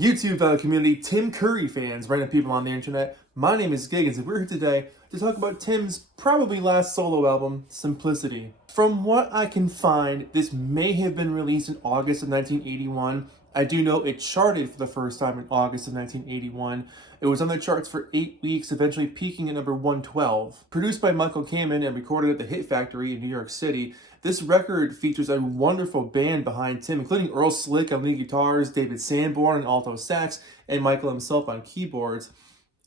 YouTube community, Tim Curry fans, random people on the internet. My name is Giggens, and we're here today to talk about Tim's probably last solo album, Simplicity. From what I can find, this may have been released in August of 1981. I do know it charted for the first time in August of 1981. It was on the charts for 8 weeks, eventually peaking at number 112. Produced by Michael Kamen and recorded at the Hit Factory in New York City, this record features a wonderful band behind Tim, including Earl Slick on lead guitars, David Sanborn on alto sax, and Michael himself on keyboards.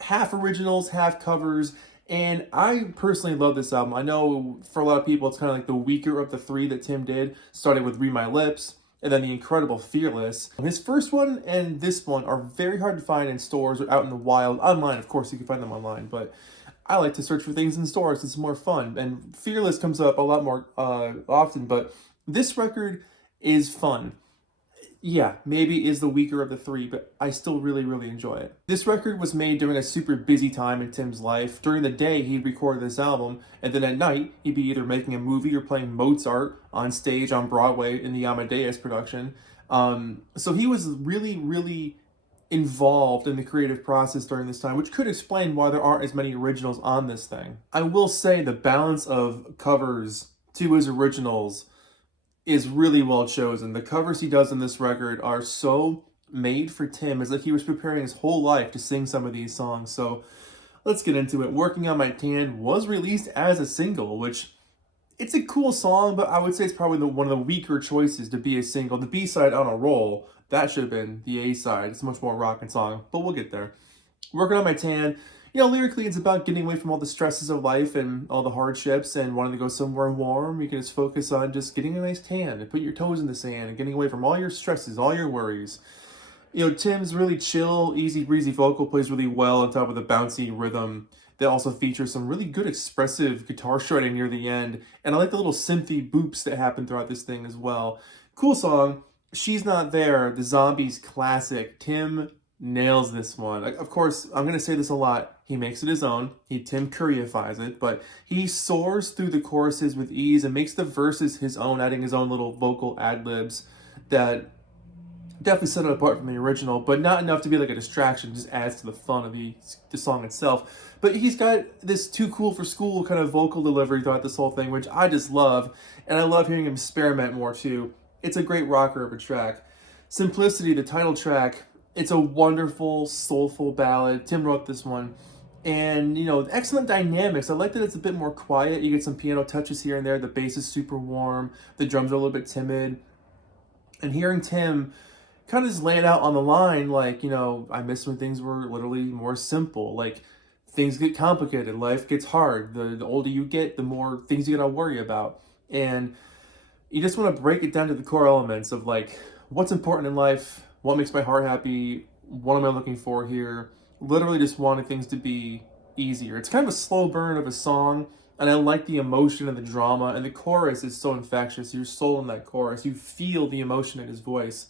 Half originals, half covers, and I personally love this album. I know for a lot of people it's kind of like the weaker of the three that Tim did, starting with Read My Lips, and then the incredible Fearless. His first one and this one are very hard to find in stores or out in the wild. Online, of course, you can find them online, but I like to search for things in stores. It's more fun. And Fearless comes up a lot more often, but this record is fun. Yeah, maybe is the weaker of the three, but I still really, really enjoy it. This record was made during a super busy time in Tim's life. During the day, he'd record this album, and then at night, he'd be either making a movie or playing Mozart on stage on Broadway in the Amadeus production. So he was really, really involved in the creative process during this time, which could explain why there aren't as many originals on this thing. I will say the balance of covers to his originals is really well chosen. The covers he does in this record are so made for Tim. It's like he was preparing his whole life to sing some of these songs. So let's get into it. Working on My Tan was released as a single, which it's a cool song, but I would say it's probably one of the weaker choices to be a single. The B-side, On a Roll, that should have been the A-side. It's a much more rockin' song, but we'll get there. Working on My Tan, lyrically it's about getting away from all the stresses of life and all the hardships and wanting to go somewhere warm. You can just focus on just getting a nice tan and put your toes in the sand and getting away from all your stresses, all your worries. Tim's really chill, easy breezy vocal plays really well on top of the bouncy rhythm that also features some really good expressive guitar shredding near the end. And I like the little synthy boops that happen throughout this thing as well. Cool song. She's Not There, the Zombies classic. Tim nails this one. Of course, I'm going to say this a lot. He makes it his own. He Tim Curryifies it, but he soars through the choruses with ease and makes the verses his own, adding his own little vocal ad-libs that definitely set it apart from the original, but not enough to be like a distraction. Just adds to the fun of the song itself. But he's got this too cool for school kind of vocal delivery throughout this whole thing, which I just love, and I love hearing him experiment more too. It's a great rocker of a track. Simplicity, the title track, it's a wonderful, soulful ballad. Tim wrote this one. And, excellent dynamics. I like that it's a bit more quiet. You get some piano touches here and there. The bass is super warm. The drums are a little bit timid. And hearing Tim kind of just lay it out on the line, like, I miss when things were literally more simple. Like, things get complicated. Life gets hard. The older you get, the more things you got to worry about. And you just want to break it down to the core elements of, like, what's important in life, what makes my heart happy, what am I looking for here. Literally just wanting things to be easier. It's kind of a slow burn of a song, and I like the emotion and the drama, and the chorus is so infectious. Your soul in that chorus. You feel the emotion in his voice,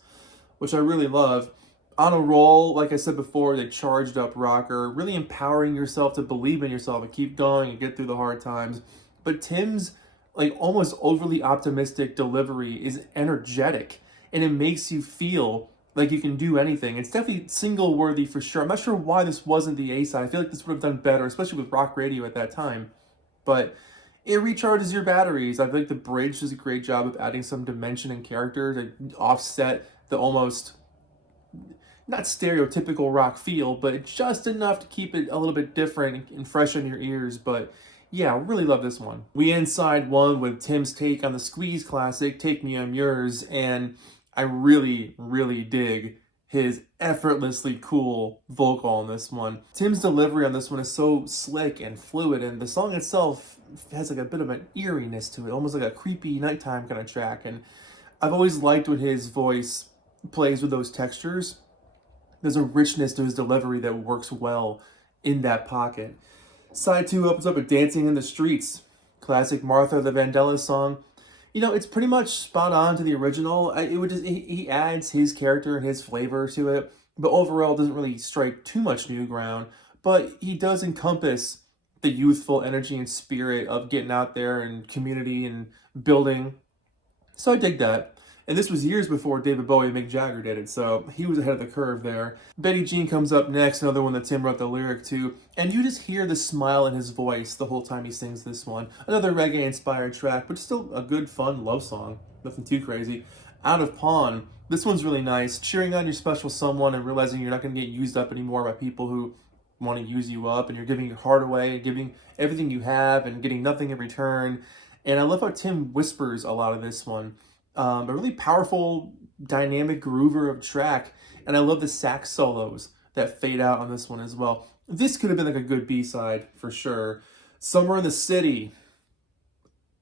which I really love. On a Roll, like I said before, the charged up rocker, really empowering yourself to believe in yourself and keep going and get through the hard times. But Tim's like almost overly optimistic delivery is energetic, and it makes you feel like you can do anything. It's definitely single worthy for sure. I'm not sure why this wasn't the A-side. I feel like this would have done better, especially with rock radio at that time. But it recharges your batteries. I feel like the bridge does a great job of adding some dimension and character to offset the almost, not stereotypical rock feel, but just enough to keep it a little bit different and fresh in your ears. But yeah, I really love this one. We end side one with Tim's take on the Squeeze classic, Take Me, I'm Yours, and I really, really dig his effortlessly cool vocal on this one. Tim's delivery on this one is so slick and fluid, and the song itself has like a bit of an eeriness to it, almost like a creepy nighttime kind of track. And I've always liked when his voice plays with those textures. There's a richness to his delivery that works well in that pocket. Side 2 opens up with Dancing in the Streets, classic Martha the Vandellas song. It's pretty much spot on to the original. He adds his character and his flavor to it, but overall doesn't really strike too much new ground. But he does encompass the youthful energy and spirit of getting out there and community and building. So I dig that. And this was years before David Bowie and Mick Jagger did it, so he was ahead of the curve there. Betty Jean comes up next, another one that Tim wrote the lyric to, and you just hear the smile in his voice the whole time he sings this one. Another reggae-inspired track, but still a good, fun love song. Nothing too crazy. Out of Pawn. This one's really nice. Cheering on your special someone and realizing you're not going to get used up anymore by people who want to use you up, and you're giving your heart away, giving everything you have, and getting nothing in return. And I love how Tim whispers a lot of this one. A really powerful, dynamic groover of track, and I love the sax solos that fade out on this one as well. This could have been like a good B-side for sure. Somewhere in the City,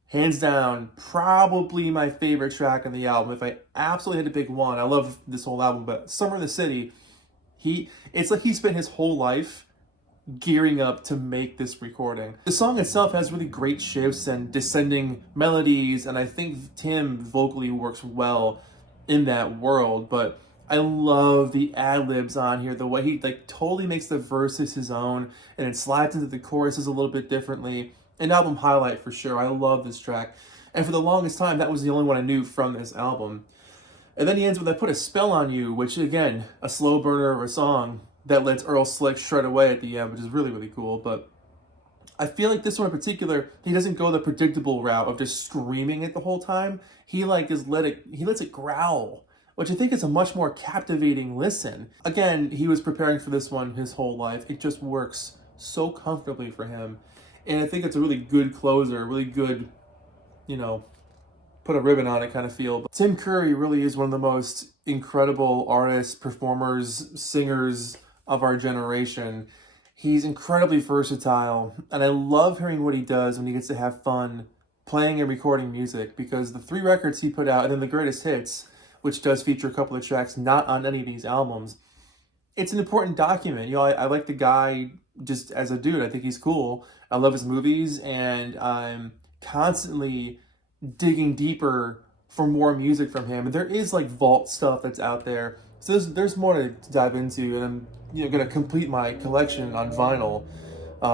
hands down, probably my favorite track on the album. If I absolutely had to pick one, I love this whole album, but Somewhere in the City, it's like he spent his whole life gearing up to make this recording. The song itself has really great shifts and descending melodies, and I think Tim vocally works well in that world, but I love the ad-libs on here, the way he like totally makes the verses his own and it slides into the choruses a little bit differently. An album highlight for sure. I love this track, and for the longest time that was the only one I knew from this album. And then he ends with I Put a Spell on You, which again, a slow burner of a song that lets Earl Slick shred away at the end, which is really, really cool. But I feel like this one in particular, he doesn't go the predictable route of just screaming it the whole time. He lets it growl, which I think is a much more captivating listen. Again, he was preparing for this one his whole life. It just works so comfortably for him. And I think it's a really good closer, really good, put a ribbon on it kind of feel. But Tim Curry really is one of the most incredible artists, performers, singers of our generation. He's incredibly versatile, and I love hearing what he does when he gets to have fun playing and recording music, because the 3 records he put out, and then the Greatest Hits, which does feature a couple of tracks not on any of these albums, it's an important document. I like the guy just as a dude. I think he's cool. I love his movies, and I'm constantly digging deeper for more music from him. And there is like vault stuff that's out there, so there's more to dive into, and I'm gonna complete my collection on vinyl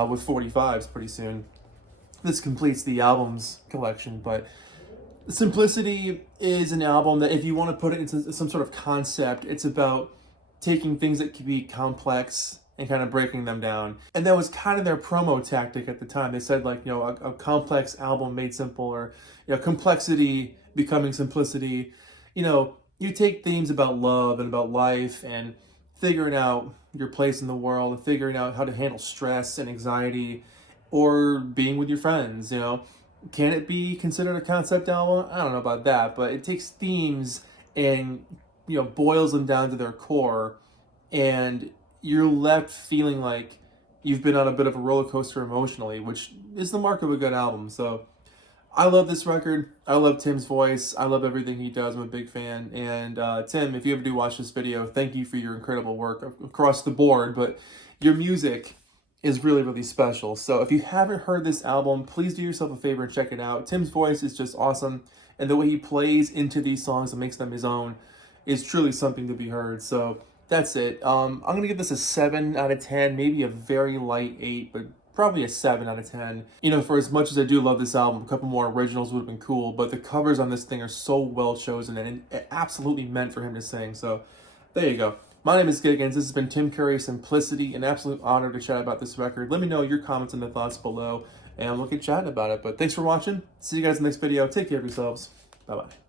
with 45s pretty soon. This completes the album's collection. But Simplicity is an album that if you want to put it into some sort of concept, it's about taking things that can be complex and kind of breaking them down. And that was kind of their promo tactic at the time. They said like, a complex album made simple, or, complexity becoming simplicity. You take themes about love and about life and figuring out your place in the world and figuring out how to handle stress and anxiety, or being with your friends, Can it be considered a concept album? I don't know about that, but it takes themes and, boils them down to their core, and you're left feeling like you've been on a bit of a roller coaster emotionally, which is the mark of a good album. So I love this record. I love Tim's voice. I love everything he does. I'm a big fan. And Tim, if you ever do watch this video, thank you for your incredible work across the board, but your music is really, really special. So if you haven't heard this album, please do yourself a favor and check it out. Tim's voice is just awesome, and the way he plays into these songs and makes them his own is truly something to be heard. So that's it. I'm going to give this a 7 out of 10, maybe a very light 8, but probably a 7 out of 10. For as much as I do love this album, a couple more originals would have been cool, but the covers on this thing are so well chosen, and it absolutely meant for him to sing. So there you go. My name is Giggens. This has been Tim Curry, Simplicity. An absolute honor to chat about this record. Let me know your comments and the thoughts below, and we'll get chatting about it. But thanks for watching. See you guys in the next video. Take care of yourselves. Bye-bye.